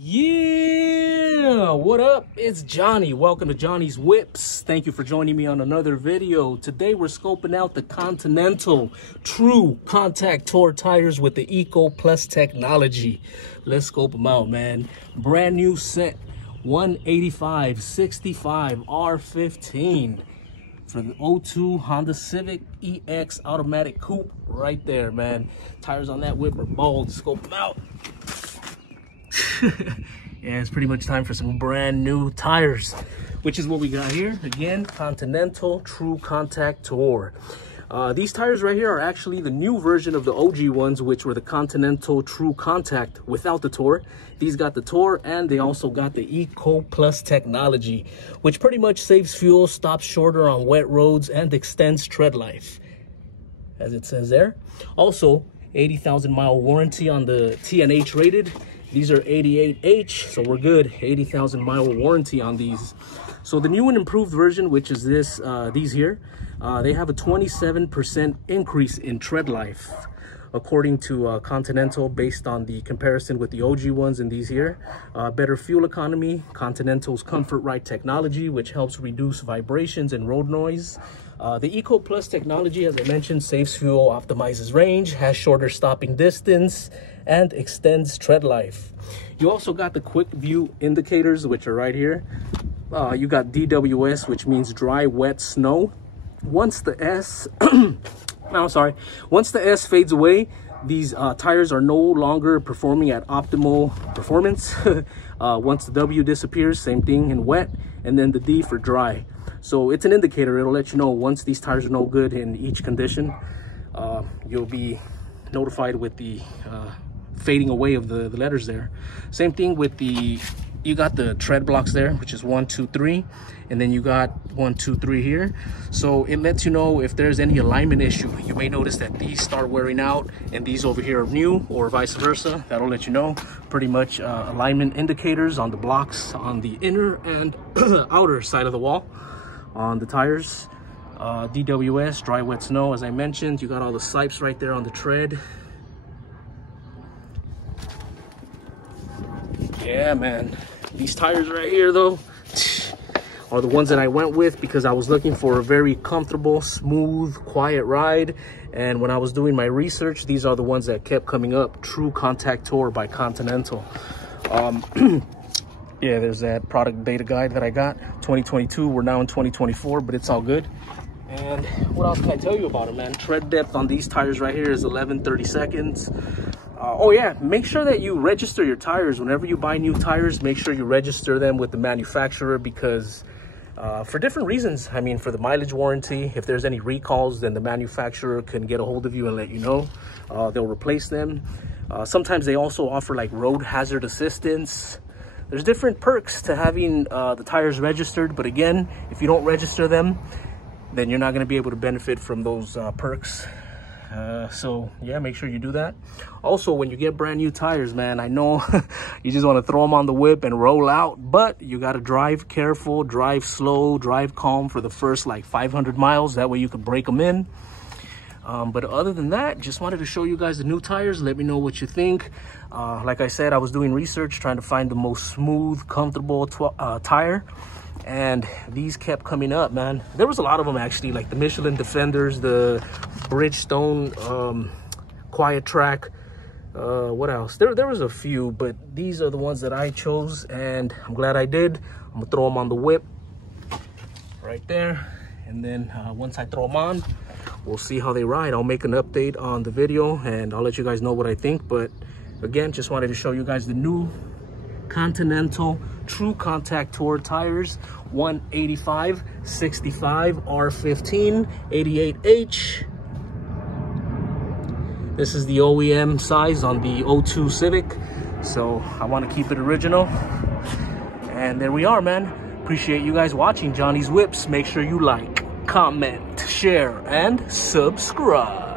Yeah, what up? It's Johnny. Welcome to Johnny's Whips. Thank you for joining me on another video. Today we're scoping out the Continental True Contact Tour tires with the Eco Plus technology. Let's scope them out, man. Brand new set, 185/65 R15 for the 02 Honda Civic EX automatic coupe right there, man. Tires on that whip are bald. Scope them out. Yeah, it's pretty much time for some brand new tires, which is what we got here. Again, Continental True Contact Tour. These tires right here are actually the new version of the OG ones, which were the Continental True Contact without the Tour. These got the Tour, and they also got the Eco Plus technology, which pretty much saves fuel, stops shorter on wet roads, and extends tread life, as it says there. Also, 80,000 mile warranty on the TNH rated. These are 88H, so we're good. 80,000 mile warranty on these. So the new and improved version, which is this, these here, they have a 27% increase in tread life, according to Continental, based on the comparison with the OG ones and these here. Better fuel economy, Continental's Comfort Ride technology, which helps reduce vibrations and road noise. The Eco Plus technology, as I mentioned, saves fuel, optimizes range, has shorter stopping distance, and extends tread life. You also got the quick view indicators, which are right here. You got DWS, which means dry, wet, snow. Once the S, once the S fades away, these tires are no longer performing at optimal performance. Once the W disappears, same thing in wet, and then the D for dry. So it's an indicator. It'll let you know once these tires are no good in each condition. You'll be notified with the fading away of the letters there. Same thing with the, you got the tread blocks there, which is 1, 2, 3, and then you got 1, 2, 3 here. So it lets you know if there's any alignment issue. You may notice that these start wearing out and these over here are new, or vice versa. That'll let you know. Pretty much alignment indicators on the blocks on the inner and outer side of the wall on the tires. DWS, dry, wet, snow, as I mentioned. You got all the sipes right there on the tread. Yeah, man, these tires right here though are the ones that I went with because I was looking for a very comfortable, smooth, quiet ride. And when I was doing my research, these are the ones that kept coming up. True Contact Tour by Continental. Yeah, there's that product data guide that I got. 2022, we're now in 2024, but it's all good. And what else can I tell you about it, man? Tread depth on these tires right here is 11/30 seconds. Oh yeah, make sure that you register your tires. Whenever you buy new tires, make sure you register them with the manufacturer, because for different reasons. I mean, for the mileage warranty, if there's any recalls, then the manufacturer can get a hold of you and let you know. They'll replace them. Sometimes they also offer like road hazard assistance. There's different perks to having the tires registered, but again, if you don't register them, then you're not going to be able to benefit from those perks. So yeah, make sure you do that. Also, when you get brand new tires, man, I know you just want to throw them on the whip and roll out, but you got to drive careful, drive slow, drive calm for the first like 500 miles. That way you can break them in. But other than that, just wanted to show you guys the new tires. Let me know what you think. Like I said, I was doing research trying to find the most smooth, comfortable tire, and these kept coming up, man. There was a lot of them actually, like the Michelin Defenders, the Bridgestone Quiet Track. What else? There was a few, but these are the ones that I chose, and I'm glad I did. I'm gonna throw them on the whip right there, and then once I throw them on, we'll see how they ride. I'll make an update on the video and I'll let you guys know what I think. But again, just wanted to show you guys the new Continental True Contact Tour tires, 185/65 R15 88H. This is the OEM size on the 02 Civic, so I want to keep it original. And there we are, man. Appreciate you guys watching Johnny's Whips. Make sure you like, comment, share, and subscribe.